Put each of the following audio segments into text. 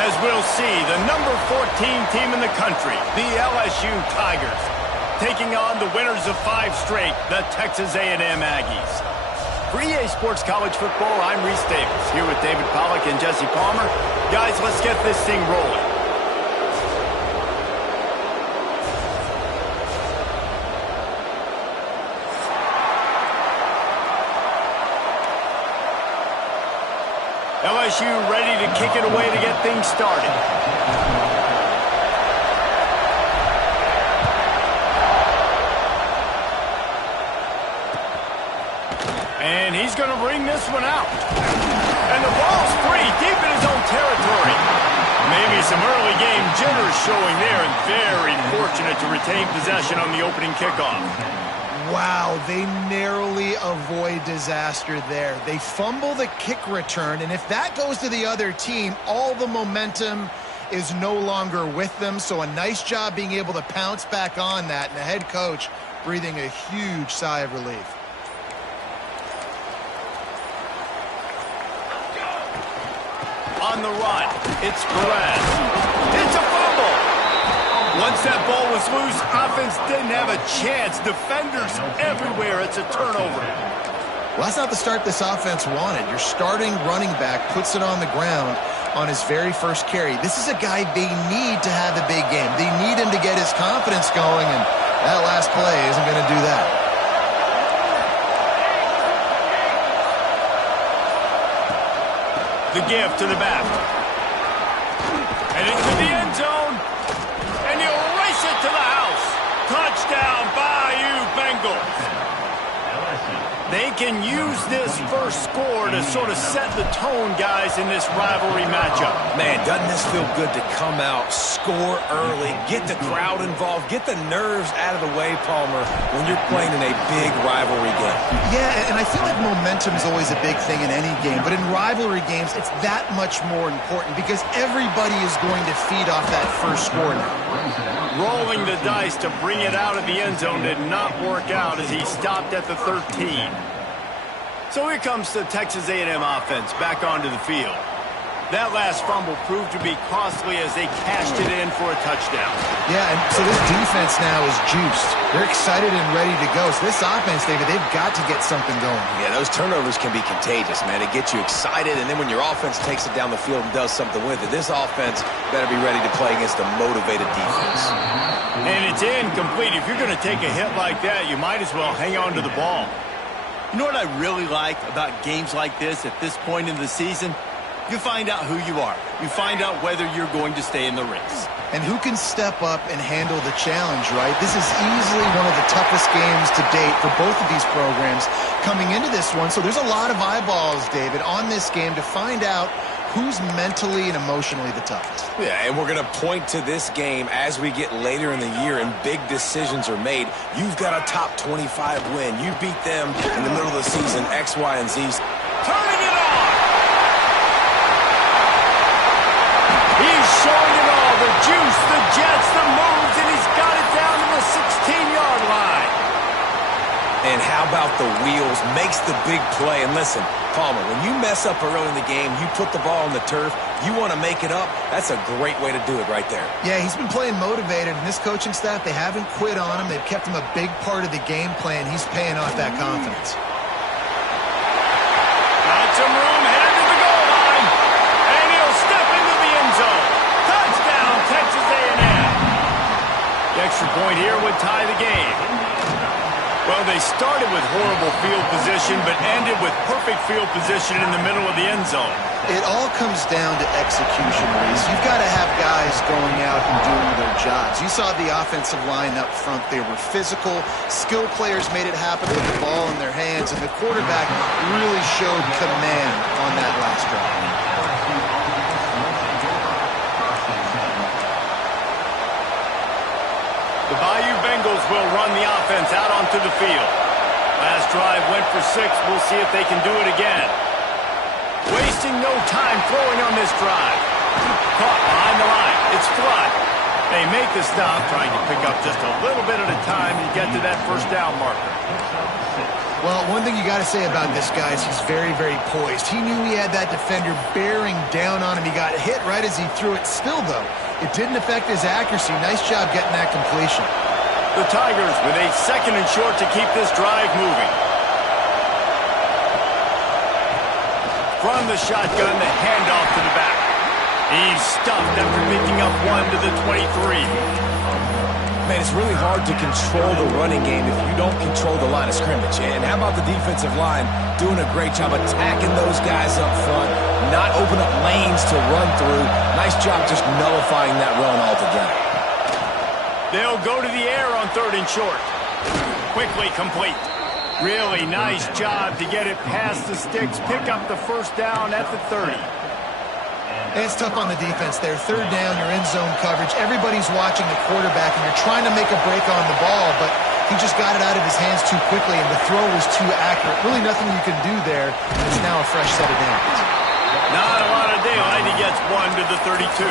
As we'll see, the number 14 team in the country, the LSU Tigers, taking on the winners of 5 straight, the Texas A&M Aggies. For EA Sports College Football, I'm Reese Davis, here with David Pollack and Jesse Palmer. Guys, let's get this thing rolling. LSU ready to kick it away to get things started. And he's going to bring this one out. And the ball's free, deep in his own territory. Maybe some early game jitters showing there, and very fortunate to retain possession on the opening kickoff. Wow, they narrowly avoid disaster there. They fumble the kick return, and if that goes to the other team, all the momentum is no longer with them. So a nice job being able to pounce back on that, and the head coach breathing a huge sigh of relief. On the run, it's Perez. It's a fumble. Once that ball was loose, offense didn't have a chance. Defenders everywhere. It's a turnover. Well, that's not the start this offense wanted. Your starting running back puts it on the ground on his very first carry. This is a guy they need to have a big game. They need him to get his confidence going, and that last play isn't going to do that. The give to the back. And into the end zone. And he'll race it to the house. Touchdown, Bayou Bengals. They can use this first score to sort of set the tone, guys, in this rivalry matchup. Man, doesn't this feel good to come out, score early, get the crowd involved, get the nerves out of the way, Palmer, when you're playing in a big rivalry game. Yeah, and I feel like momentum is always a big thing in any game, but in rivalry games, it's that much more important because everybody is going to feed off that first score now. Rolling the dice to bring it out of the end zone did not work out as he stopped at the 13. So here comes the Texas A&M offense back onto the field. That last fumble proved to be costly as they cashed it in for a touchdown. Yeah, and so this defense now is juiced. They're excited and ready to go. So this offense, David, they've got to get something going. Yeah, those turnovers can be contagious, man. It gets you excited, and then when your offense takes it down the field and does something with it, this offense better be ready to play against a motivated defense. And it's incomplete. If you're going to take a hit like that, you might as well hang on to the ball. You know what I really like about games like this at this point in the season? You find out who you are. You find out whether you're going to stay in the race. And who can step up and handle the challenge, right? This is easily one of the toughest games to date for both of these programs coming into this one. So there's a lot of eyeballs, David, on this game to find out who's mentally and emotionally the toughest. Yeah, and we're going to point to this game as we get later in the year and big decisions are made. You've got a top 25 win. You beat them in the middle of the season, X, Y, and Z. Turning it on! He's showing it all. The juice, the jets, the moves, and he's got it down to the 16-yard line. And how about the wheels? Makes the big play. And listen, Palmer, when you mess up early in the game, you put the ball on the turf, you want to make it up, that's a great way to do it right there. Yeah, he's been playing motivated, and this coaching staff, they haven't quit on him. They've kept him a big part of the game plan. He's paying off that confidence. Got some room, headed to the goal line. And he'll step into the end zone. Touchdown, Texas A&M. The extra point here would tie the game. Well, they started with horrible field position, but ended with perfect field position in the middle of the end zone. It all comes down to execution, Reese. You've got to have guys going out and doing their jobs. You saw the offensive line up front. They were physical. Skill players made it happen with the ball in their hands, and the quarterback really showed command on that last drive. The Bayou Bengals will run the offense out onto the field. Last drive went for 6. We'll see if they can do it again. Wasting no time throwing on this drive. Caught behind the line. It's Flood. They make the stop, trying to pick up just a little bit at a time to get to that first down marker. Well, one thing you got to say about this guy is he's very, very poised. He knew he had that defender bearing down on him. He got hit right as he threw it. Still, though, it didn't affect his accuracy. Nice job getting that completion. The Tigers with a 2nd and short to keep this drive moving. From the shotgun, the handoff to the back. He's stuffed after picking up one to the 23. Man, it's really hard to control the running game if you don't control the line of scrimmage. And how about the defensive line doing a great job attacking those guys up front, not open up lanes to run through. Nice job just nullifying that run altogether. They'll go to the air on 3rd and short. Quickly complete. Really nice job to get it past the sticks, pick up the first down at the 30. It's tough on the defense there. 3rd down, you're in zone coverage. Everybody's watching the quarterback, and you're trying to make a break on the ball, but he just got it out of his hands too quickly, and the throw was too accurate. Really nothing you can do there, and it's now a fresh set of downs. Not a lot of daylight. He gets one to the 32.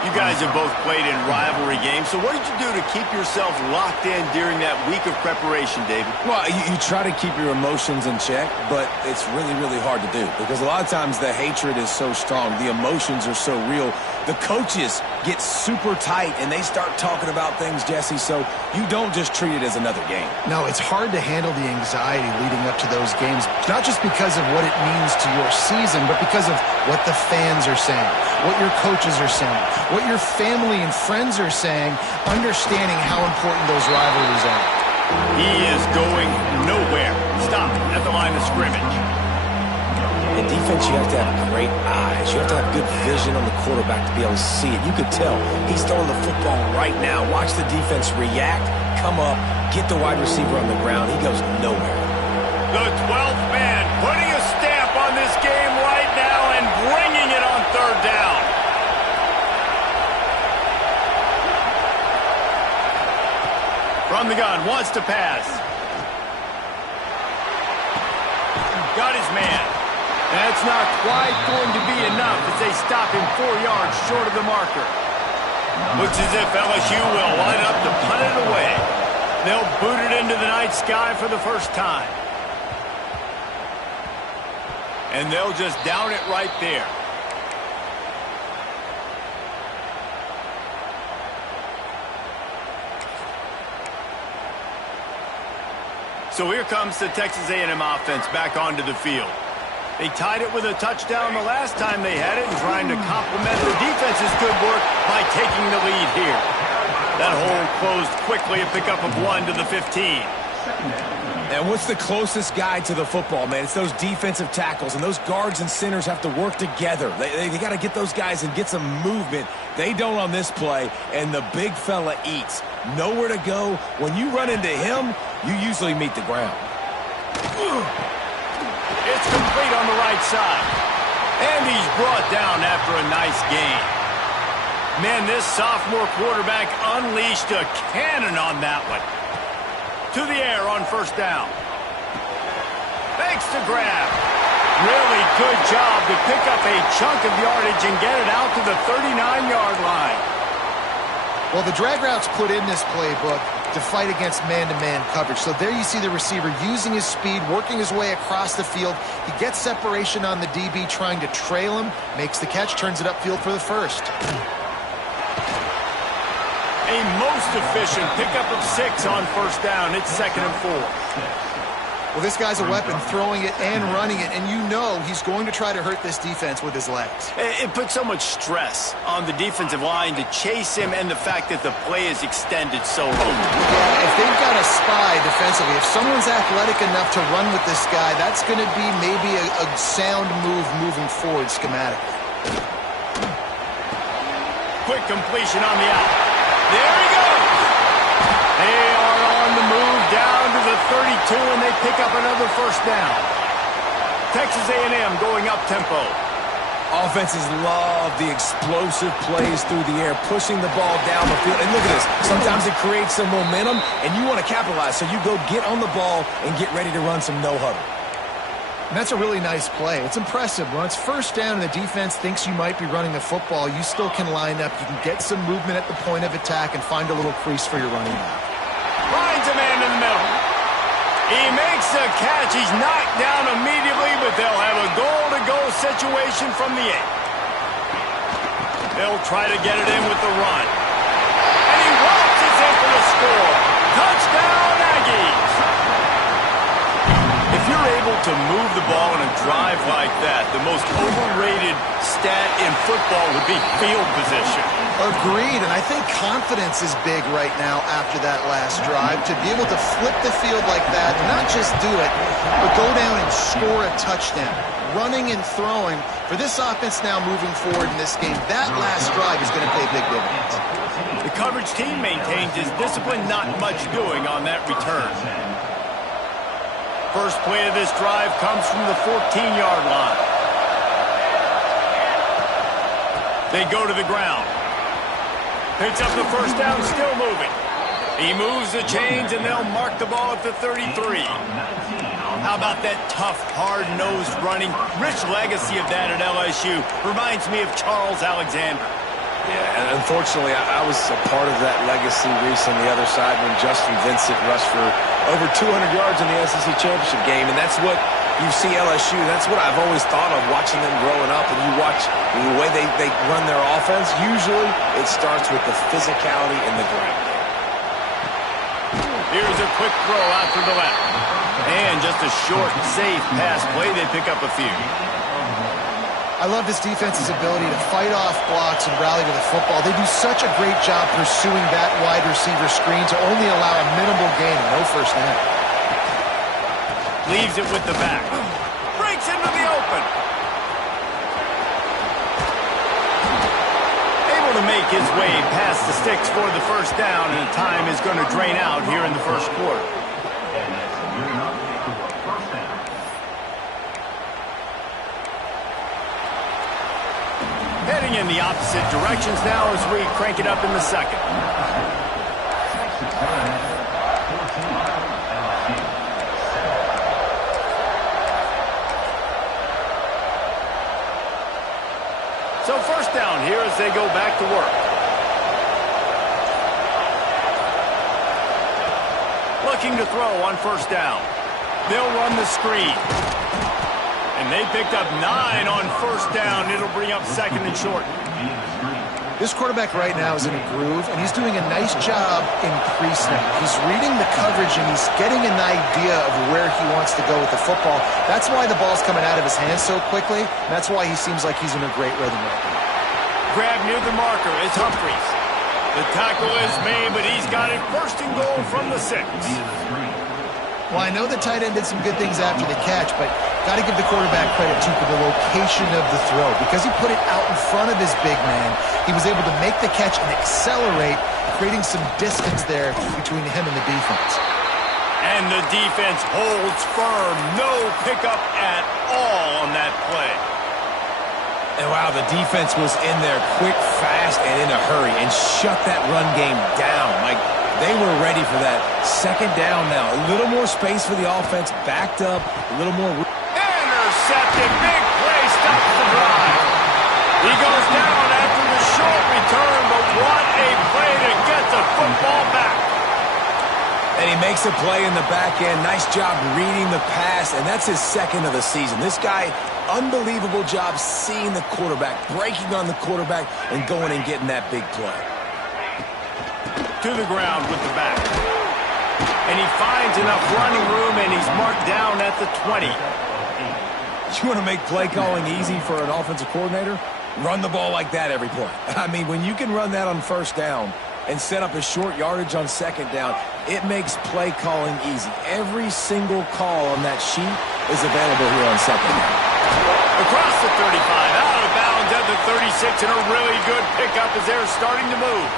You guys have both played in rivalry games, so what did you do to keep yourself locked in during that week of preparation, David? Well, you try to keep your emotions in check, but it's really, really hard to do because a lot of times the hatred is so strong. The emotions are so real. The coaches get super tight, and they start talking about things, Jesse, so you don't just treat it as another game. No, it's hard to handle the anxiety leading up to those games, not just because of what it means to your season, but because of what the fans are saying, what your coaches are saying, what your family and friends are saying, understanding how important those rivalries are. He is going nowhere. Stop at the line of scrimmage. In defense, you have to have great eyes. You have to have good vision on the quarterback to be able to see it. You could tell he's throwing the football right now. Watch the defense react, come up, get the wide receiver on the ground. He goes nowhere. The 12th man putting a stamp on this game right now and bringing it on 3rd down. From the gun, wants to pass. Got his man. That's not quite going to be enough as they stop him 4 yards short of the marker. Looks as if LSU will line up to punt it away. They'll boot it into the night sky for the first time. And they'll just down it right there. So here comes the Texas A&M offense back onto the field. They tied it with a touchdown the last time they had it and trying to complement the defense's good work by taking the lead here. That hole closed quickly, a pickup of 1 to the 15. And what's the closest guy to the football, man? It's those defensive tackles, and those guards and centers have to work together. They got to get those guys and get some movement. They don't on this play, and the big fella eats. Nowhere to go. When you run into him, you usually meet the ground. It's complete on the right side. And he's brought down after a nice gain. Man, this sophomore quarterback unleashed a cannon on that one. To the air on first down. Thanks to grab. Really good job to pick up a chunk of yardage and get it out to the 39-yard line. Well, the drag route's put in this playbook to fight against man-to-man coverage. So there you see the receiver using his speed, working his way across the field. He gets separation on the DB, trying to trail him, makes the catch, turns it upfield for the first. A most efficient pickup of 6 on first down. It's 2nd and 4. Well, this guy's a weapon, throwing it and running it, and you know he's going to try to hurt this defense with his legs. It puts so much stress on the defensive line to chase him and the fact that the play is extended so long. Yeah, if they've got a spy defensively, if someone's athletic enough to run with this guy, that's going to be maybe a sound move moving forward schematically. Quick completion on the out. There he goes. They are on the move down to the 32, and they pick up another first down. Texas A&M going up-tempo. Offenses love the explosive plays through the air, pushing the ball down the field. And look at this. Sometimes it creates some momentum, and you want to capitalize. So you go get on the ball and get ready to run some no-huddle. And that's a really nice play. It's impressive. When it's first down and the defense thinks you might be running the football, you still can line up. You can get some movement at the point of attack and find a little crease for your running back. Finds a man in the middle. He makes the catch. He's knocked down immediately, but they'll have a goal-to-go situation from the 8. They'll try to get it in with the run. And he waltzes in for the score. Touchdown, Aggies! If you're able to move the ball in a drive like that, the most overrated stat in football would be field position. Agreed, and I think confidence is big right now after that last drive. To be able to flip the field like that, and not just do it, but go down and score a touchdown. Running and throwing, for this offense now moving forward in this game, that last drive is going to pay big dividends. The coverage team maintains his discipline, not much doing on that return. First play of this drive comes from the 14-yard line. They go to the ground. Picks up the first down, still moving. He moves the chains, and they'll mark the ball at the 33. How about that tough, hard-nosed running? Rich legacy of that at LSU. Reminds me of Charles Alexander. Yeah, and unfortunately, I was a part of that legacy, Reese, on the other side when Justin Vincent rushed for over 200 yards in the SEC championship game, and that's what you see LSU. That's what I've always thought of watching them growing up, and you watch the way they run their offense. Usually, it starts with the physicality in the ground. Here's a quick throw out to the left. And just a short, safe pass play. They pick up a few. I love this defense's ability to fight off blocks and rally to the football. They do such a great job pursuing that wide receiver screen to only allow a minimal gain and no first down. Leaves it with the back. Breaks into the open. Able to make his way past the sticks for the first down, and the time is going to drain out here in the first quarter. Heading in the opposite directions now as we crank it up in the second. So first down here as they go back to work. Looking to throw on first down. They'll run the screen. And they picked up 9 on first down. It'll bring up second and short. This quarterback right now is in a groove, and he's doing a nice job increasing. He's reading the coverage, and he's getting an idea of where he wants to go with the football. That's why the ball's coming out of his hands so quickly, and that's why he seems like he's in a great rhythm right now. Grab near the marker is Humphries. The tackle is made, but he's got it first and goal from the 6. Well, I know the tight end did some good things after the catch, but got to give the quarterback credit, too, for the location of the throw. Because he put it out in front of his big man, he was able to make the catch and accelerate, creating some distance there between him and the defense. And the defense holds firm. No pickup at all on that play. And wow, the defense was in there quick, fast, and in a hurry, and shut that run game down. Like, they were ready for that second down now. A little more space for the offense, backed up, a little more. Intercepted, big play, stops the drive. He goes down after the short return, but what a play to get the football back. And he makes a play in the back end. Nice job reading the pass, and that's his second of the season. This guy, unbelievable job seeing the quarterback, breaking on the quarterback, and going and getting that big play. To the ground with the back. And he finds enough running room, and he's marked down at the 20. You want to make play calling easy for an offensive coordinator? Run the ball like that every play. I mean, when you can run that on first down and set up a short yardage on second down, it makes play calling easy. Every single call on that sheet is available here on second down. Across the 35, out of bounds at the 36, and a really good pickup as they're starting to move.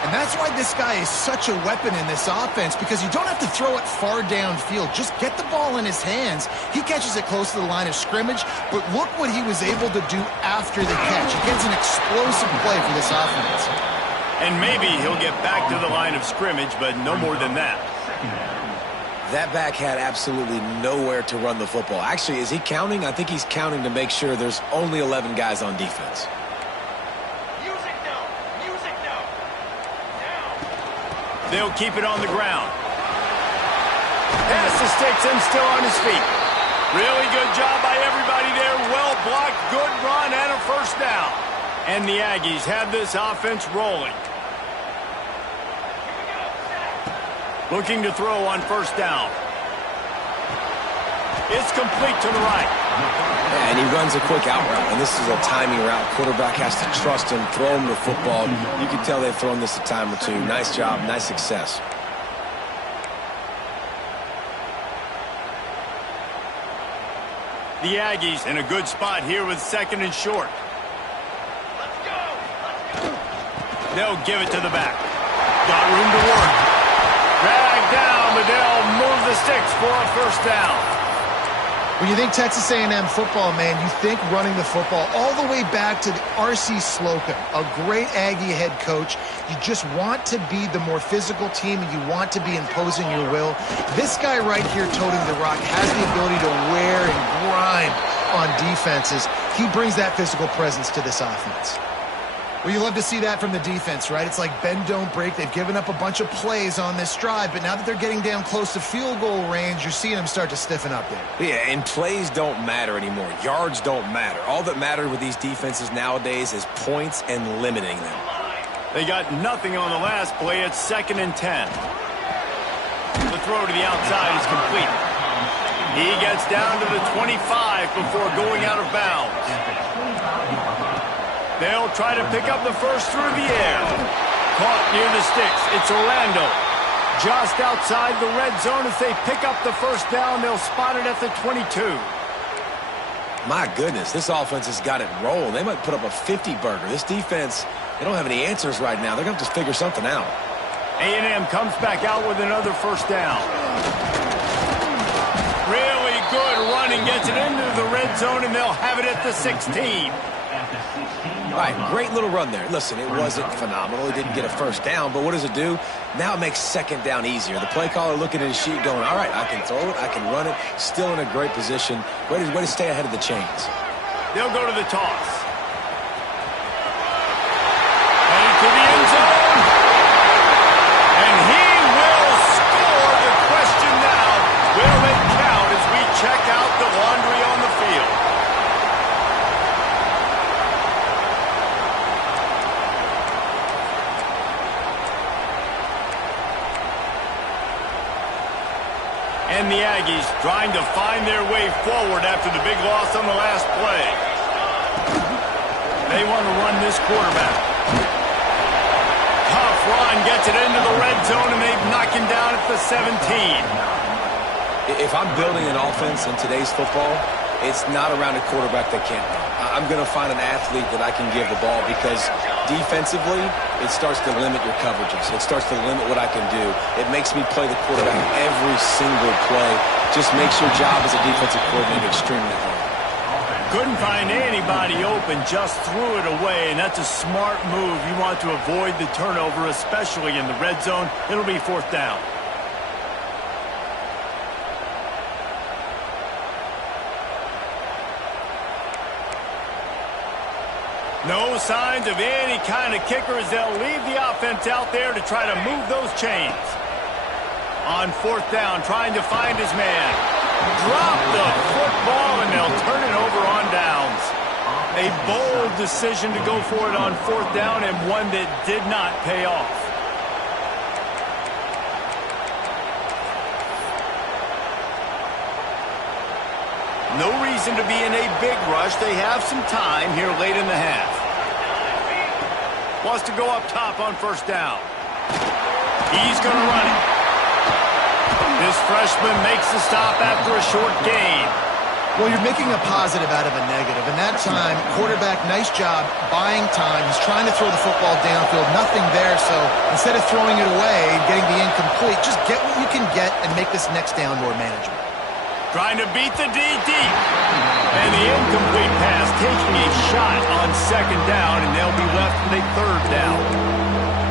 And that's why this guy is such a weapon in this offense, because you don't have to throw it far downfield. Just get the ball in his hands. He catches it close to the line of scrimmage, but look what he was able to do after the catch. He gets an explosive play for this offense. And maybe he'll get back to the line of scrimmage, but no more than that. That back had absolutely nowhere to run the football. Actually, is he counting? I think he's counting to make sure there's only 11 guys on defense. Music now. Music now. They'll keep it on the ground. Pass the sticks and still on his feet. Really good job by everybody there. Well blocked, good run, and a first down. And the Aggies have this offense rolling. Looking to throw on first down. It's complete to the right. Yeah, and he runs a quick out route, and this is a timing route. Quarterback has to trust him, throw him the football. You can tell they've thrown this a time or two. Nice job, nice success. The Aggies in a good spot here with second and short. Let's go! They'll give it to the back. Got room to work. Drag down, but they'll move the sticks for a first down. When you think Texas A&M football, man, you think running the football all the way back to the R.C. Slocum, a great Aggie head coach. You just want to be the more physical team, and you want to be imposing your will. This guy right here toting the rock has the ability to wear and grind on defenses. He brings that physical presence to this offense. Well, you love to see that from the defense, right? It's like bend, don't break. They've given up a bunch of plays on this drive, but now that they're getting down close to field goal range, you're seeing them start to stiffen up there. Yeah, and plays don't matter anymore. Yards don't matter. All that matters with these defenses nowadays is points and limiting them. They got nothing on the last play. It's 2nd and 10. The throw to the outside is complete. He gets down to the 25 before going out of bounds. They'll try to pick up the first through the air. Caught near the sticks. It's Orlando. Just outside the red zone as they pick up the first down. They'll spot it at the 22. My goodness, this offense has got it rolling. They might put up a 50-burger. This defense, they don't have any answers right now. They're going to have to figure something out. A&M comes back out with another first down. Really good running. Gets it into the red zone, and they'll have it at the 16. All right, great little run there. Listen, it wasn't phenomenal. He didn't get a first down, but what does it do? Now it makes second down easier. The play caller looking at his sheet going, all right, I can throw it, I can run it. Still in a great position. Way to stay ahead of the chains. They'll go to the toss. And to the end zone. And he will score. The question now, will it count as we check out the laundry on the field? And the Aggies trying to find their way forward after the big loss on the last play. They want to run this quarterback. Tough run, gets it into the red zone, and they knock him down at the 17. If I'm building an offense in today's football, it's not around a quarterback that can't run. I'm going to find an athlete that I can give the ball because defensively, it starts to limit your coverages. It starts to limit what I can do. It makes me play the quarterback every single play. Just makes your job as a defensive coordinator extremely hard. Couldn't find anybody open, just threw it away, and that's a smart move. You want to avoid the turnover, especially in the red zone. It'll be 4th down. No signs of any kind of kicker as they'll leave the offense out there to try to move those chains. On 4th down, trying to find his man. Drop the football, and they'll turn it over on downs. A bold decision to go for it on 4th down, and one that did not pay off. No reason to be in a big rush. They have some time here late in the half. Wants to go up top on 1st down. He's going to run it. This freshman makes the stop after a short gain. Well, you're making a positive out of a negative. And that time, quarterback, nice job, buying time. He's trying to throw the football downfield. Nothing there, so instead of throwing it away and getting the incomplete, just get what you can get and make this next down more manageable. Trying to beat the D deep. And the incomplete pass taking a shot on 2nd down, and they'll be left with a 3rd down.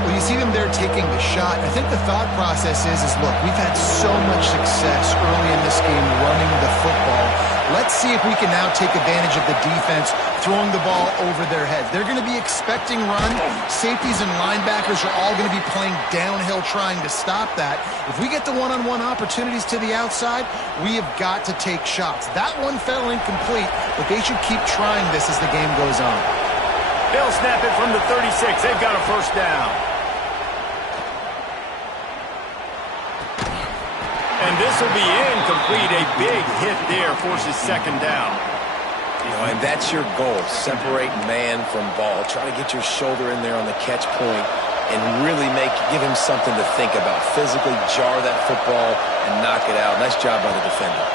Well, you you see them there taking the shot. I think the thought process is look, we've had so much success early in this game running the football. Let's see if we can now take advantage of the defense throwing the ball over their heads. They're going to be expecting run. Safeties and linebackers are all going to be playing downhill trying to stop that. If we get the one-on-one opportunities to the outside, we have got to take shots. That one fell incomplete, but they should keep trying this as the game goes on. They'll snap it from the 36. They've got a first down. And this will be incomplete. A big hit there forces second down. You know, and that's your goal. Separate man from ball. Try to get your shoulder in there on the catch point and really give him something to think about. Physically jar that football and knock it out. Nice job by the defender.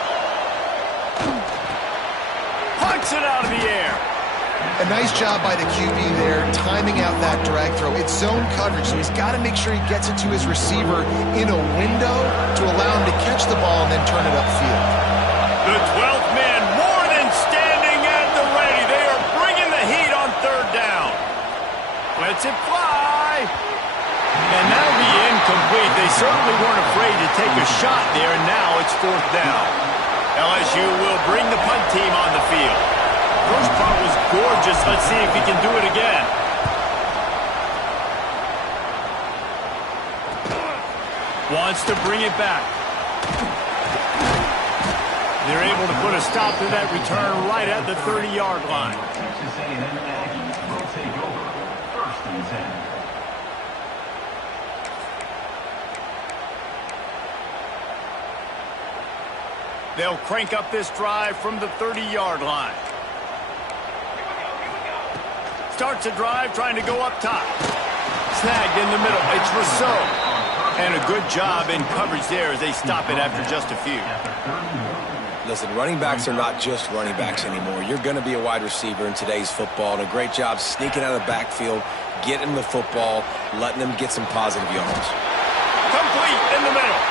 Punts it out of the air. A nice job by the QB there, timing out that drag throw. It's zone coverage, so he's got to make sure he gets it to his receiver in a window to allow him to catch the ball and then turn it upfield. The 12th man more than standing at the ready. They are bringing the heat on third down. Lets it fly. And that'll be incomplete. They certainly weren't afraid to take a shot there, and now it's fourth down. LSU will bring the punt team on the field. First punt was gorgeous. Let's see if he can do it again. Wants to bring it back. They're able to put a stop to that return right at the 30-yard line. They'll crank up this drive from the 30-yard line. Starts a drive trying to go up top. Snagged in the middle. It's Rousseau. And a good job in coverage there as they stop it after just a few. Listen, running backs are not just running backs anymore. You're going to be a wide receiver in today's football. And a great job sneaking out of the backfield, getting the football, letting them get some positive yards. Complete in the middle.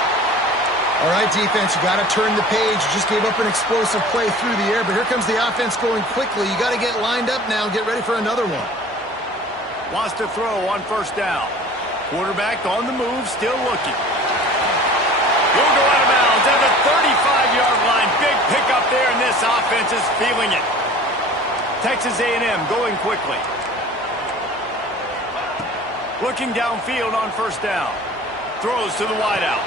All right, defense, you got to turn the page. You just gave up an explosive play through the air, but here comes the offense going quickly. You got to get lined up now and get ready for another one. Wants to throw on first down. Quarterback on the move, still looking. Will go out of bounds at the 35-yard line. Big pickup there, and this offense is feeling it. Texas A&M going quickly. Looking downfield on first down. Throws to the wideout.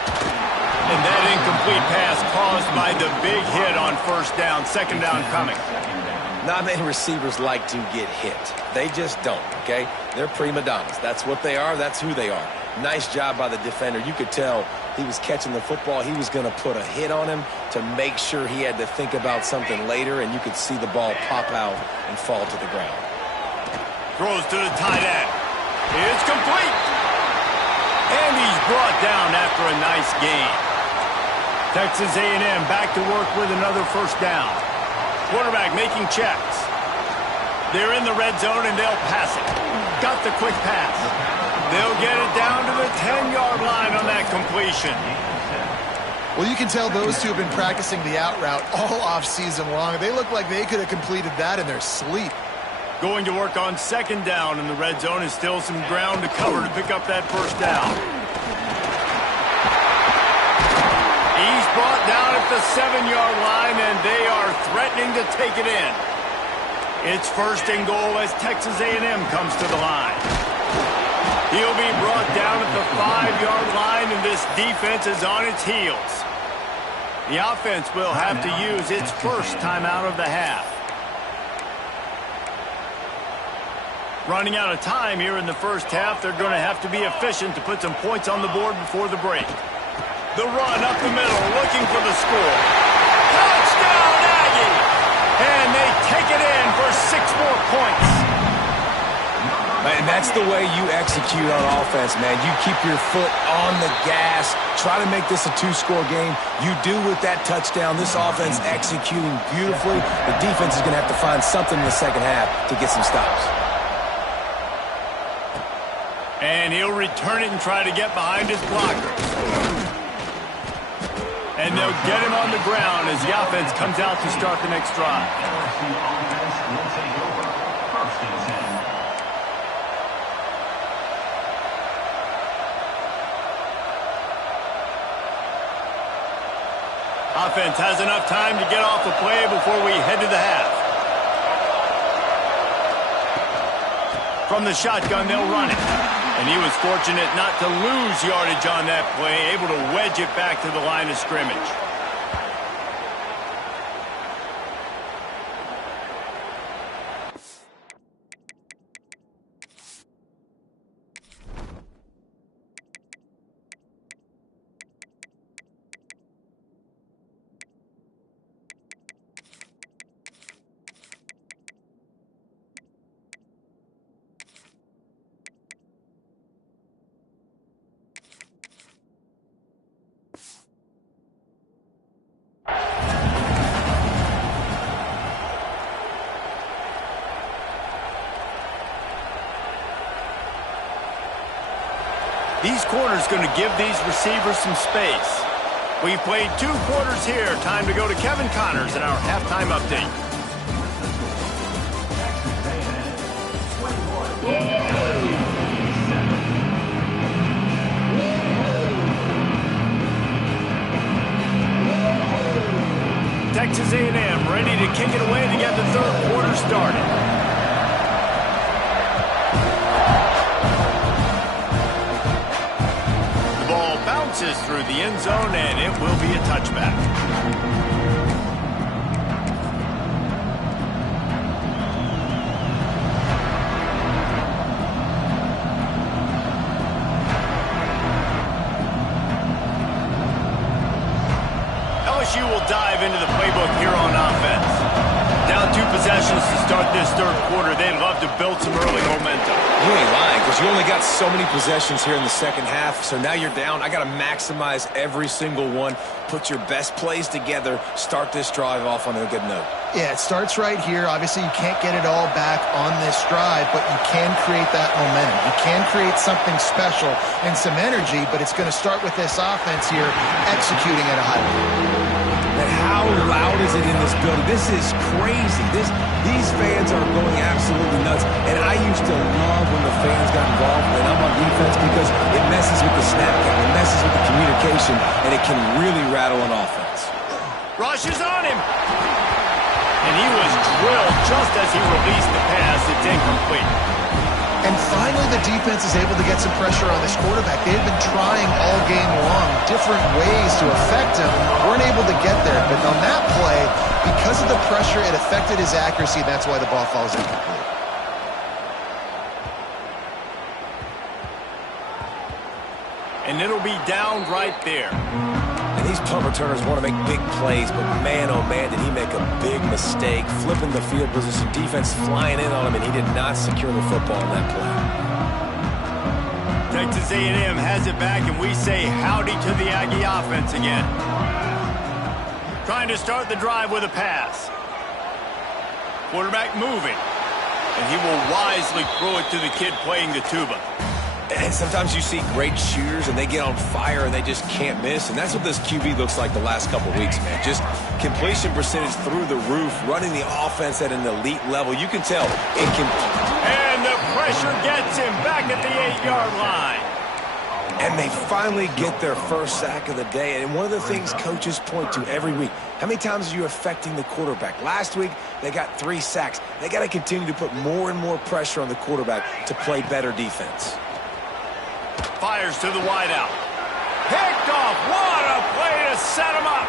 And that incomplete pass caused by the big hit on first down. Second down coming. Not many receivers like to get hit. They just don't, okay? They're prima donnas. That's what they are. That's who they are. Nice job by the defender. You could tell he was catching the football. He was going to put a hit on him to make sure he had to think about something later, and you could see the ball pop out and fall to the ground. Throws to the tight end. It's complete. And he's brought down after a nice gain. Texas A&M back to work with another first down. Quarterback making checks. They're in the red zone and they'll pass it. Got the quick pass. They'll get it down to the 10-yard line on that completion. Well, you can tell those two have been practicing the out route all off-season long. They look like they could have completed that in their sleep. Going to work on second down in the red zone is still some ground to cover to pick up that first down. He's brought down at the 7-yard line, and they are threatening to take it in. It's first and goal as Texas A&M comes to the line. He'll be brought down at the 5-yard line, and this defense is on its heels. The offense will have to use its first timeout of the half. Running out of time here in the first half, they're going to have to be efficient to put some points on the board before the break. The run up the middle, looking for the score. Touchdown, Aggie! And they take it in for 6 more points. And that's the way you execute on offense, man. You keep your foot on the gas. Try to make this a 2-score game. You do with that touchdown. This offense executing beautifully. The defense is going to have to find something in the second half to get some stops. And he'll return it and try to get behind his blockers. And they'll get him on the ground as the offense comes out to start the next drive. offense has enough time to get off the play before we head to the half. From the shotgun, they'll run it. And he was fortunate not to lose yardage on that play, able to wedge it back to the line of scrimmage. These corners going to give these receivers some space. We've played 2 quarters here. Time to go to Kevin Connors in our halftime update. Texas A&M ready to kick it away to get the 3rd quarter started. Bounces through the end zone, and it will be a touchback. LSU will dive into the playbook here on offense. Down 2 possessions to start this 3rd quarter. They'd love to build some early momentum. You ain't lying, because you only got so many possessions here in the 2nd half, so now you're down. I got to maximize every single one, put your best plays together, start this drive off on a good note. Yeah, it starts right here. Obviously, you can't get it all back on this drive, but you can create that momentum. You can create something special and some energy, but it's going to start with this offense here executing at a high level. And how loud is it in this building? This is crazy. These fans are going absolutely nuts. And I used to love when the fans got involved when I'm on defense because it messes with the snap count, it messes with the communication, and it can really rattle an offense. Rush is on him. And he was drilled just as he released the pass. It's incomplete. And finally, the defense is able to get some pressure on this quarterback. They've been trying all game long different ways to affect him. Weren't able to get there. But on that play, because of the pressure, it affected his accuracy. That's why the ball falls incomplete. And it'll be down right there. And these punt returners want to make big plays, but man, oh man, did he make a big mistake, flipping the field position, defense flying in on him, and he did not secure the football in that play. Texas A&M has it back, and we say howdy to the Aggie offense again. Trying to start the drive with a pass. Quarterback moving, and he will wisely throw it to the kid playing the tuba. And sometimes you see great shooters and they get on fire and they just can't miss. And that's what this QB looks like the last couple weeks, man. Just completion percentage through the roof, running the offense at an elite level. You can tell it can. And the pressure gets him back at the 8-yard line. And they finally get their first sack of the day. And one of the things coaches point to every week, how many times are you affecting the quarterback? Last week, they got 3 sacks. They got to continue to put more and more pressure on the quarterback to play better defense. Fires to the wideout. Picked off. What a play to set him up.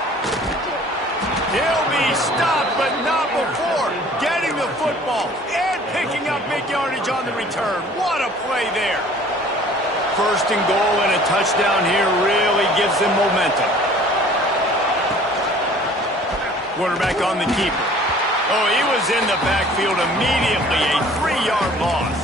He'll be stopped, but not before getting the football and picking up big yardage on the return. What a play there. 1st and goal and a touchdown here really gives them momentum. Quarterback on the keeper. Oh, he was in the backfield immediately. A 3-yard loss.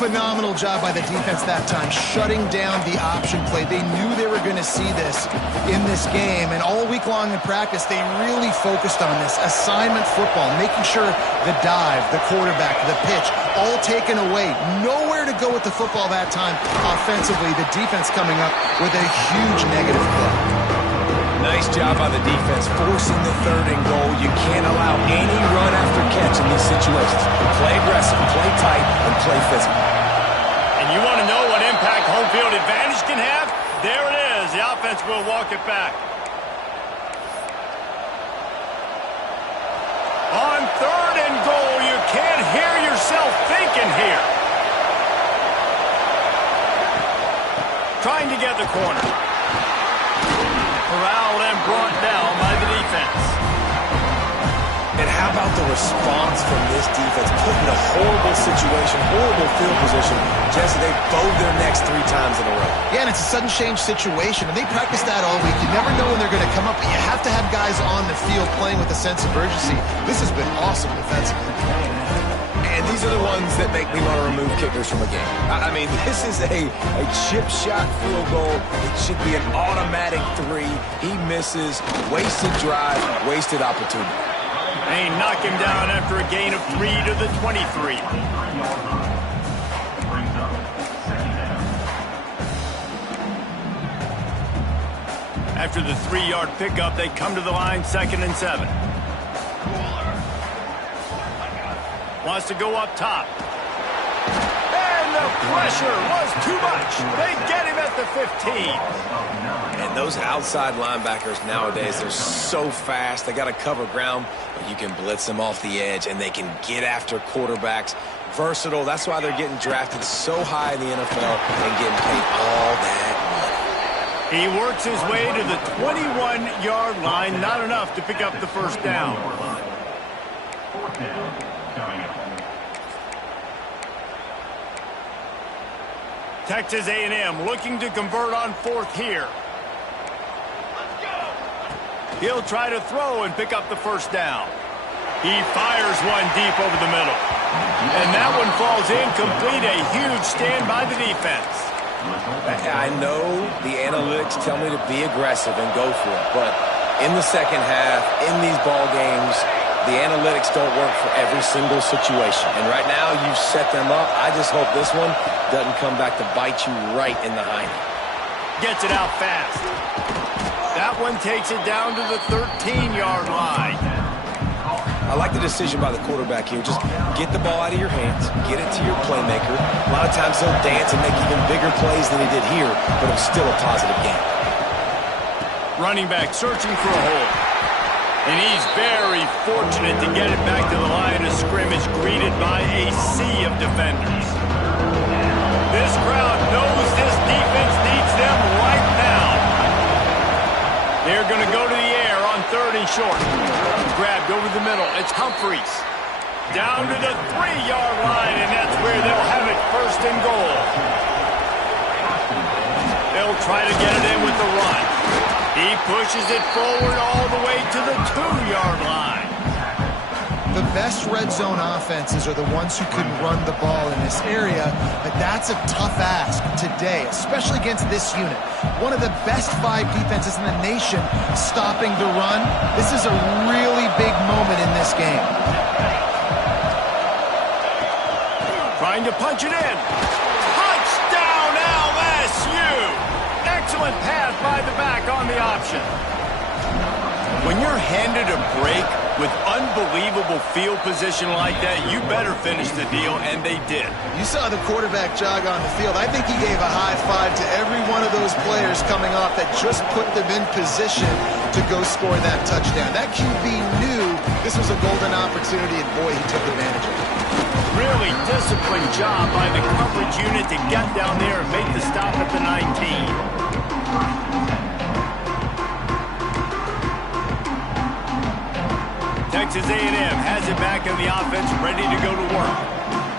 Phenomenal job by the defense that time, shutting down the option play. They knew they were going to see this in this game, and all week long in practice, they really focused on this assignment football, making sure the dive, the quarterback, the pitch, all taken away. Nowhere to go with the football that time offensively. The defense coming up with a huge negative play. Nice job by the defense, forcing the 3rd and goal. You can't allow any run after catch in these situations. Play aggressive, play tight, and play physical. And you want to know what impact home field advantage can have? There it is. The offense will walk it back. trying to get the corner. Corralled and brought down by the defense. And how about the response from this defense? Put in a horrible situation, horrible field position. Jesse, they bowed their necks 3 times in a row. Yeah, and it's a sudden change situation, and they practice that all week. You never know when they're going to come up, but you have to have guys on the field playing with a sense of urgency. This has been awesome defensively. And these are the ones that make me want to remove kickers from a game. I mean, this is a chip shot field goal. It should be an automatic 3. He misses, wasted drive, wasted opportunity. They knock him down after a gain of 3 to the 23. After the 3-yard pickup, they come to the line 2nd and 7. Wants to go up top. And the pressure was too much. They get him at the 15. And those outside linebackers nowadays, they're so fast. They got to cover ground, but you can blitz them off the edge, and they can get after quarterbacks. Versatile. That's why they're getting drafted so high in the NFL and getting paid all that money. He works his way to the 21-yard line. Not enough to pick up the first down. Texas A&M looking to convert on 4th here. He'll try to throw and pick up the first down. He fires one deep over the middle. And that one falls incomplete. A huge stand by the defense. I know the analytics tell me to be aggressive and go for it, but in the second half, in these ball games, the analytics don't work for every single situation. And right now, you've set them up. I just hope this one doesn't come back to bite you right in the hiney. Gets it out fast. That one takes it down to the 13-yard line. I like the decision by the quarterback here. Just get the ball out of your hands, get it to your playmaker. A lot of times he'll dance and make even bigger plays than he did here, but it's still a positive game. Running back searching for a hole. And he's very fortunate to get it back to the line of scrimmage, greeted by a sea of defenders. This crowd knows this defense needs them right now. They're going to go to the air on 3rd and short. Grabbed over the middle. It's Humphreys. Down to the 3-yard line, and that's where they'll have it 1st and goal. They'll try to get it in with the run. He pushes it forward all the way to the 2-yard line. The best red zone offenses are the ones who can run the ball in this area, but that's a tough ask today, especially against this unit. One of the best 5 defenses in the nation stopping the run. This is a really big moment in this game. Trying to punch it in. Touchdown, LSU! Excellent pass by the back on the option. When you're handed a break with unbelievable field position like that, you better finish the deal, and they did. You saw the quarterback jog on the field. I think he gave a high five to every one of those players coming off that just put them in position to go score that touchdown. That QB knew this was a golden opportunity, and boy, he took advantage of it. Really disciplined job by the coverage unit to get down there and make the stop at the 19. Texas A&M has it back in the offense, ready to go to work.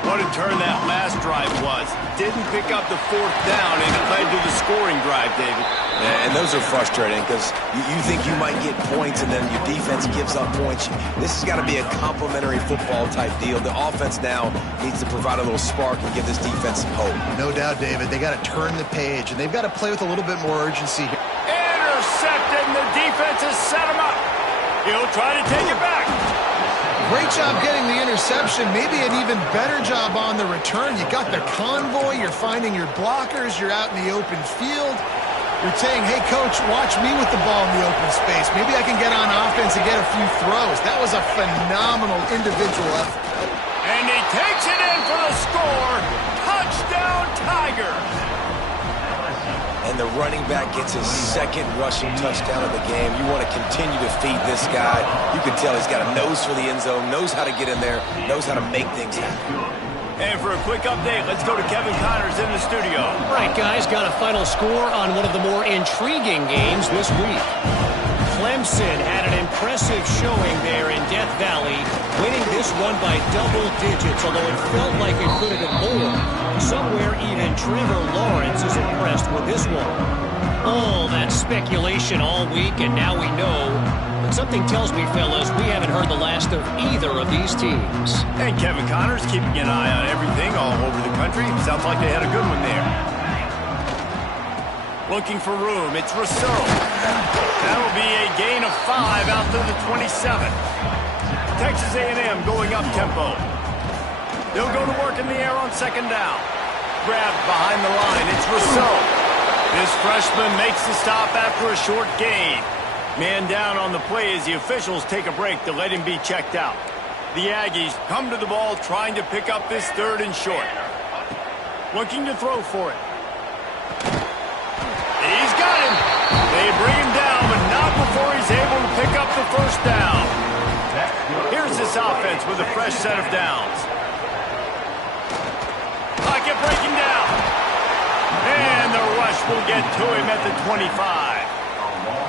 What a turn that last drive was. Didn't pick up the 4th down, and it led to the scoring drive, David. Yeah, and those are frustrating because you think you might get points, and then your defense gives up points. This has got to be a complementary football type deal. The offense now needs to provide a little spark and give this defense some hope. No doubt, David. They got to turn the page, and they've got to play with a little bit more urgency here. Intercepted, and the defense has set him up. He'll try to take it back. Great job getting the interception. Maybe an even better job on the return. You got the convoy. You're finding your blockers. You're out in the open field. You're saying, hey, coach, watch me with the ball in the open space. Maybe I can get on offense and get a few throws. That was a phenomenal individual effort. And he takes it in for the score. Touchdown, Tigers. And the running back gets his 2nd rushing touchdown of the game. You want to continue to feed this guy. You can tell he's got a nose for the end zone, knows how to get in there, knows how to make things happen. And for a quick update, let's go to Kevin Connors in the studio. All right, guys, got a final score on one of the more intriguing games this week. Clemson had an impressive showing there in Death Valley, winning this one by double digits, although it felt like it could have been more. Somewhere even Trevor Lawrence is impressed with this one. All that speculation all week, and now we know. But something tells me, fellas, we haven't heard the last of either of these teams. And Kevin Connors keeping an eye on everything all over the country. Sounds like they had a good one there. Looking for room, it's Rousseau. That'll be a gain of 5 out to the 27. Texas A&M going up tempo. They'll go to work in the air on second down. Grabbed behind the line, it's Rousseau. This freshman makes the stop after a short gain. Man down on the play as the officials take a break to let him be checked out. The Aggies come to the ball trying to pick up this 3rd and short. Looking to throw for it. He's got him. They bring him down, but not before he's able to pick up the 1st down. Here's this offense with a fresh set of downs. Pocket breaking down. And the rush will get to him at the 25.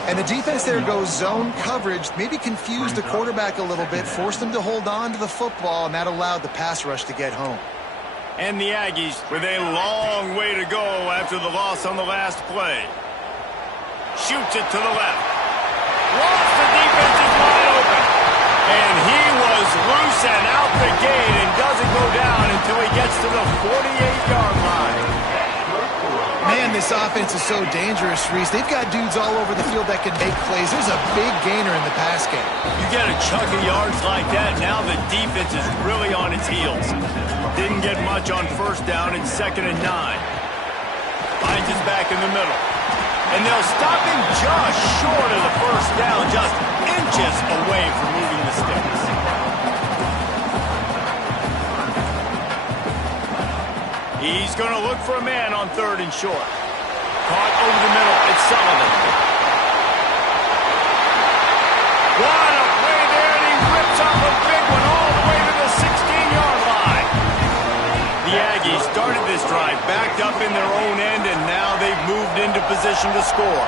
And the defense there goes zone coverage, maybe confused the quarterback a little bit, forced him to hold on to the football, and that allowed the pass rush to get home. And the Aggies with a long way to go after the loss on the last play. Shoots it to the left. Lost, the defense is wide open. And he was loose and out the gate and doesn't go down until he gets to the 48-yard line. Man, this offense is so dangerous, Reese. They've got dudes all over the field that can make plays. There's a big gainer in the pass game. You get a chunk of yards like that, now the defense is really on its heels. Didn't get much on 1st down and 2nd and 9. Finds his back in the middle. And they'll stop him just short of the 1st down, just inches away from moving the sticks. He's going to look for a man on 3rd and short. Caught over the middle. It's Sullivan. What a play there, and he rips off a big one all the way to the 16-yard line. The Aggies started this drive backed up in their own end, and now they've moved into position to score.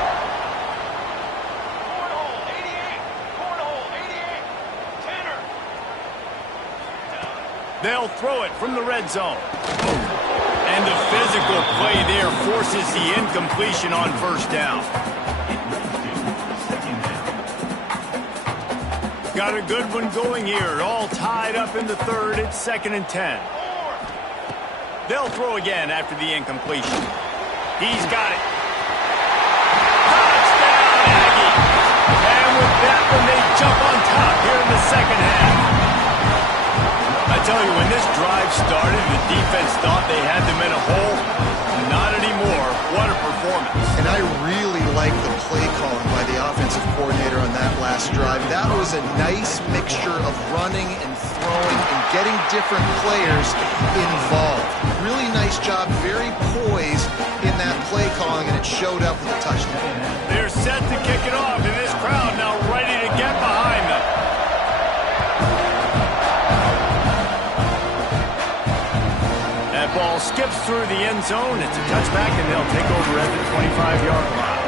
They'll throw it from the red zone. And the physical play there forces the incompletion on 1st down. Got a good one going here. All tied up in the 3rd. It's 2nd and 10. They'll throw again after the incompletion. He's got it. Touchdown, Aggie. And with that one, they jump on top here in the 2nd half. I tell you, when this drive started, the defense thought they had them in a hole. Not anymore. What a performance. And I really like the play calling by the offensive coordinator on that last drive. That was a nice mixture of running and throwing and getting different players involved. Really nice job, very poised in that play calling, and it showed up with a touchdown. They're set to kick it off, and this crowd now ready to get behind them. That ball skips through the end zone. It's a touchback, and they'll take over at the 25-yard line.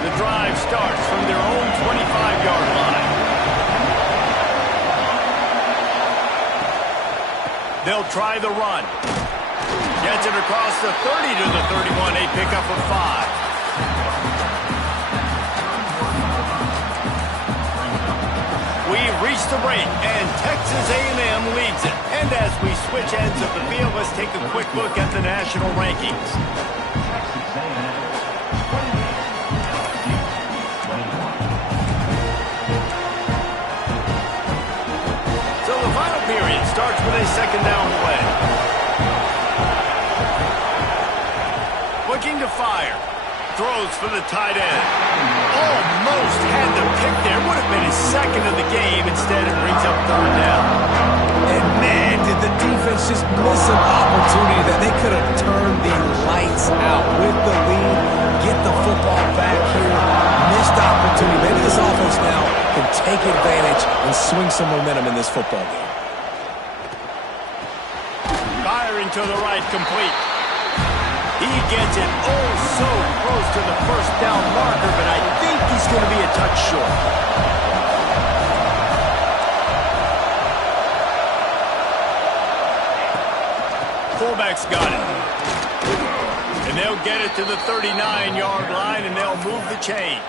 The drive starts from their own 25-yard line. They'll try the run. Gets it across the 30 to the 31. A pickup of 5. We've reached the break, and Texas A&M leads it. And as we switch ends of the field, let's take a quick look at the national rankings. So the final period starts with a 2nd down play. Looking to fire. Throws for the tight end. Almost had the pick there. Would have been his 2nd of the game. Instead, it brings up 3rd down. And man, did the defense just miss an opportunity that they could have turned the lights out with the lead, get the football back here. Missed opportunity. Maybe this offense now can take advantage and swing some momentum in this football game. firing to the right, complete. He gets it oh so close to the first down marker, but I think he's going to be a touch short. Fullback's got it. And they'll get it to the 39-yard line, and they'll move the chains.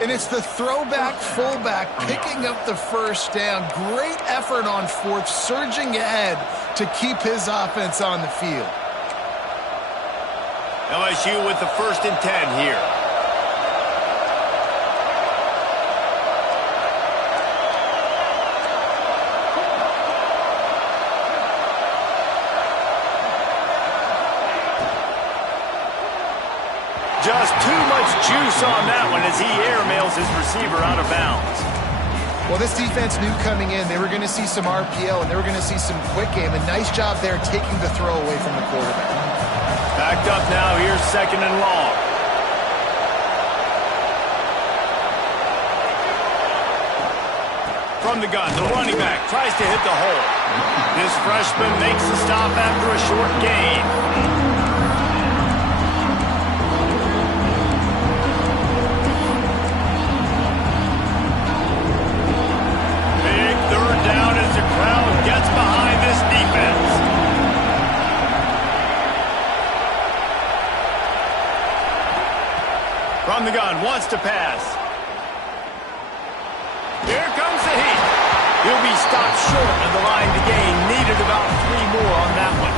And it's the throwback fullback picking up the first down. Great effort on fourth, surging ahead to keep his offense on the field. LSU with the 1st and 10 here. Just too much juice on that one as he airmails his receiver out of bounds. Well, this defense knew coming in they were going to see some RPO and they were going to see some quick game. A nice job there taking the throw away from the quarterback. Backed up now. Here's 2nd and long. From the gun, the running back tries to hit the hole. This freshman makes the stop after a short gain. Gets behind this defense. From the gun, wants to pass. Here comes the heat. He'll be stopped short of the line to gain. Needed about 3 more on that one.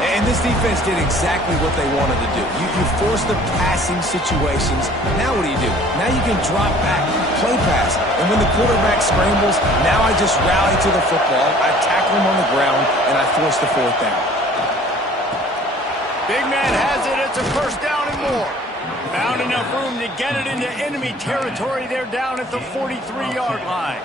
And this defense did exactly what they wanted to do. You force the passing situations. Now what do? Now you can drop back, play pass. And when the quarterback scrambles, now I just rally to the football. I tackle him on the ground, and I force the 4th down. Big man has it. It's a 1st down and more. Found enough room to get it into enemy territory. They're down at the 43-yard line.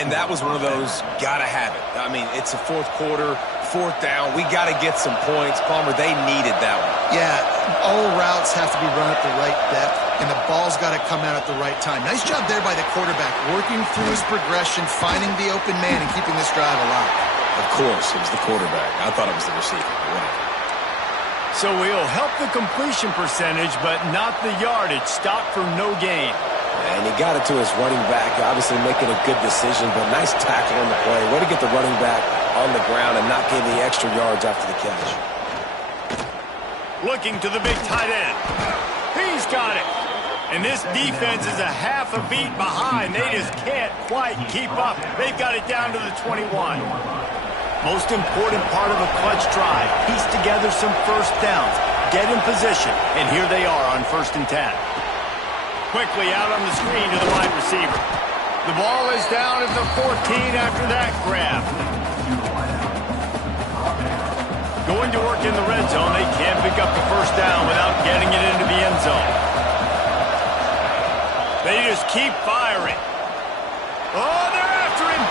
And that was one of those gotta have it. I mean, it's a 4th quarter, 4th down. We got to get some points. Palmer, they needed that one. Yeah, all routes have to be run at the right depth, and the ball's got to come out at the right time. Nice job there by the quarterback, working through his progression, finding the open man, and keeping this drive alive. Of course, it was the quarterback. I thought it was the receiver. Whatever. So he'll help the completion percentage, but not the yardage. Stop for no gain. And he got it to his running back, obviously making a good decision, but nice tackle on the play. Way to get the running back on the ground and not give the extra yards after the catch. Looking to the big tight end. He's got it. And this defense is a half a beat behind. They just can't quite keep up. They've got it down to the 21. Most important part of a clutch drive. Piece together some 1st downs. Get in position. And here they are on 1st and 10. Quickly out on the screen to the wide receiver. The ball is down at the 14 after that grab. Going to work in the red zone. They can't pick up the 1st down without getting it into the end zone. They just keep firing. Oh, they're after him.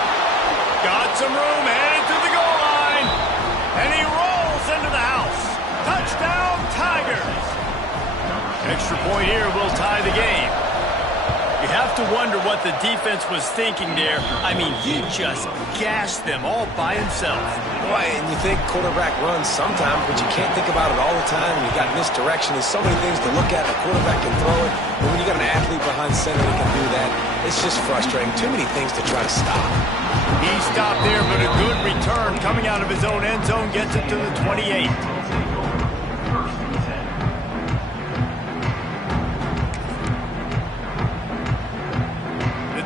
Got some room, headed to the goal line. And he rolls into the house. Touchdown, Tigers. Extra point here will tie the game. You have to wonder what the defense was thinking there. I mean, he just gashed them all by himself. Boy, and you think quarterback runs sometimes, but you can't think about it all the time. You got misdirection. There's so many things to look at. The quarterback can throw it. But when you got an athlete behind center that can do that, it's just frustrating. Too many things to try to stop. He stopped there, but a good return coming out of his own end zone gets it to the 28.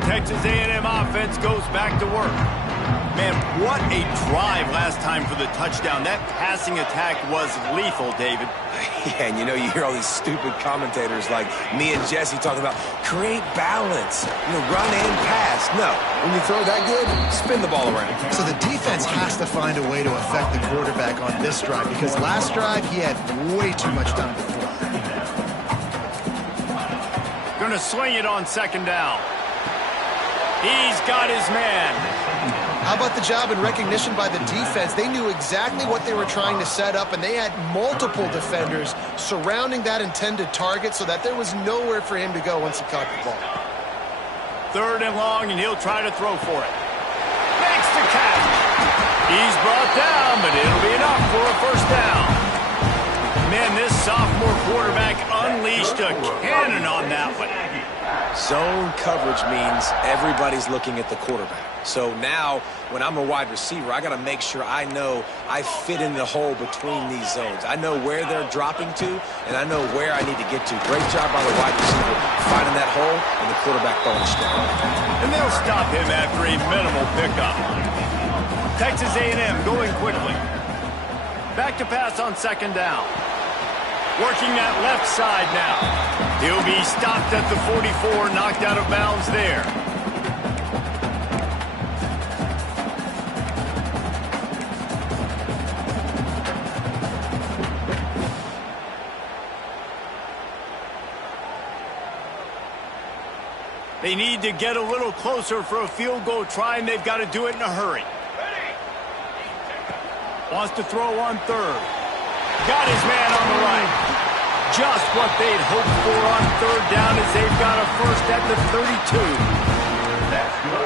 Texas A&M offense goes back to work. Man, what a drive last time for the touchdown. That passing attack was lethal, David. Yeah, and you hear all these stupid commentators like me and Jesse talking about create balance, run and pass. No, when you throw that good, spin the ball around. So the defense has to find a way to affect the quarterback on this drive because last drive he had way too much time to throw. Gonna swing it on 2nd down. He's got his man. How about the job and recognition by the defense? They knew exactly what they were trying to set up, and they had multiple defenders surrounding that intended target so that there was nowhere for him to go once he caught the ball. 3rd and long, and he'll try to throw for it. Makes the catch. He's brought down, but it'll be enough for a first down. Man, this sophomore quarterback unleashed a cannon on that one. Zone coverage means everybody's looking at the quarterback. So now, when I'm a wide receiver, I got to make sure I know I fit in the hole between these zones. I know where they're dropping to, and I know where I need to get to. Great job by the wide receiver finding that hole, and the quarterback throwing strong. And they'll stop him after a minimal pickup. Texas A&M going quickly. Back to pass on second down. Working that left side now. He'll be stopped at the 44, knocked out of bounds there. They need to get a little closer for a field goal try, and they've got to do it in a hurry. Wants to throw on third. Got his man on the right. Just what they'd hoped for on third down as they've got a first at the 32.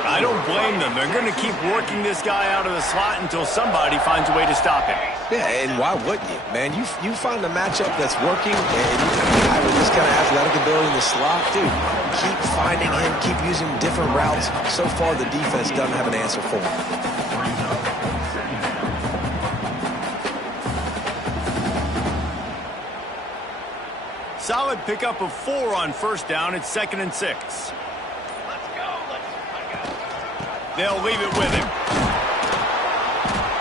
I don't blame them. They're going to keep working this guy out of the slot until somebody finds a way to stop him. Yeah, and why wouldn't you, man? You find a matchup that's working, and you got a guy with this kind of athletic ability in the slot, dude. Keep finding him, keep using different routes. So far, the defense doesn't have an answer for him. Solid pickup of 4 on first down. It's 2nd and 6. They'll leave it with him.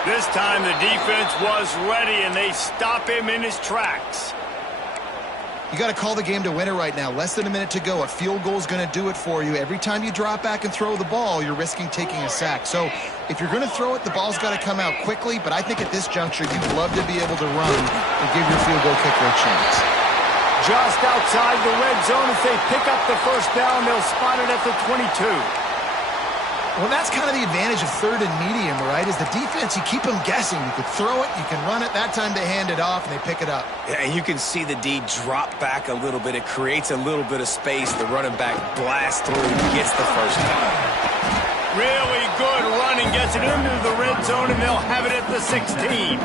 This time the defense was ready, and they stop him in his tracks. You got to call the game to win it right now. Less than a minute to go. A field goal is going to do it for you. Every time you drop back and throw the ball, you're risking taking a sack. So if you're going to throw it, the ball's got to come out quickly. But I think at this juncture, you'd love to be able to run and give your field goal kicker a chance. Just outside the red zone, as they pick up the first down, they'll spot it at the 22. Well, that's kind of the advantage of third and medium, right? Is the defense, you keep them guessing. You could throw it, you can run it. That time they hand it off, and they pick it up. Yeah, and you can see the D drop back a little bit. It creates a little bit of space. The running back blasts through, gets the first down. Really good running, gets it into the red zone, and they'll have it at the 16.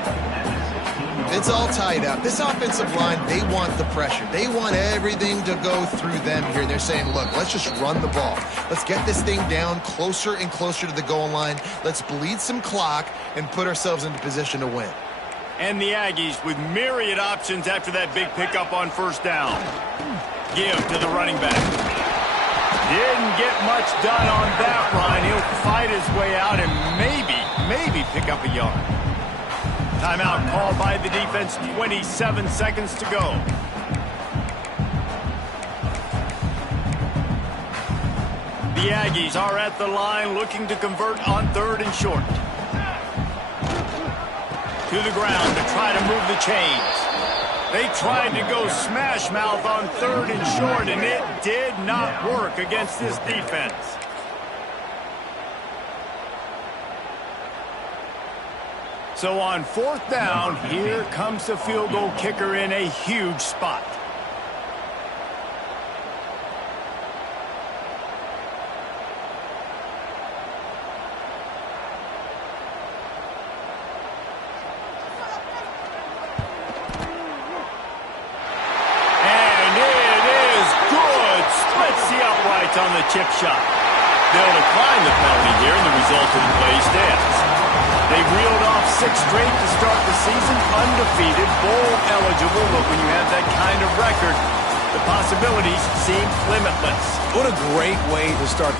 It's all tied up. This offensive line, they want the pressure. They want everything to go through them here. They're saying, look, let's just run the ball. Let's get this thing down closer and closer to the goal line. Let's bleed some clock and put ourselves into position to win. And the Aggies with myriad options after that big pickup on first down. Give to the running back. Didn't get much done on that run. He'll fight his way out and maybe pick up a yard. Timeout called by the defense, 27 seconds to go. The Aggies are at the line looking to convert on third and short. To the ground to try to move the chains. They tried to go smash mouth on third and short, and it did not work against this defense. So on fourth down, here comes the field goal kicker in a huge spot. And it is good. Splits the uprights on the chip shot. They'll decline the penalty here, and the result of the play stands. They've reeled off 6 straight to start the season, undefeated, bowl eligible, but when you have that kind of record, the possibilities seem limitless. What a great way to start.